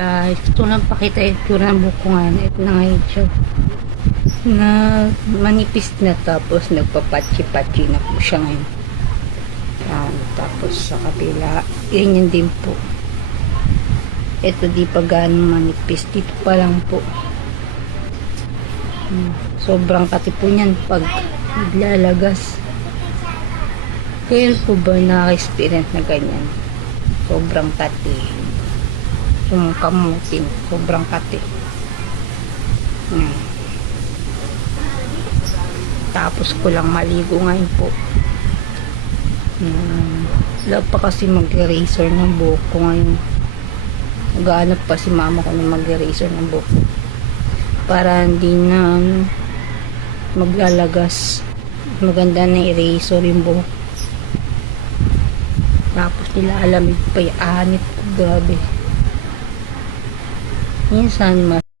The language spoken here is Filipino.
Guys, gusto lang pakita yung tura ng buhok ko ngayon. Ito na ngayon siya. Na manipis na, tapos nagpapatsi-patsi na po siya ngayon. Yan. Tapos sa kabila, ganyan din po. Ito di pa ganong manipis. Dito pa lang po. Sobrang kati po niyan pag naglalagas. Kayo po ba naka-experience na ganyan? Sobrang kati. Yung kamutin, sobrang kati. Tapos ko lang maligo ngayon po. Wala pa kasi mag-eraser ng buhok ko ngayon. Naghahanap pa si mama ko na mag-eraser ng buhok ko. Para hindi na maglalagas. Maganda na eraser yung buhok. Tapos nila alamig pa yung anit. Grabe. Minsan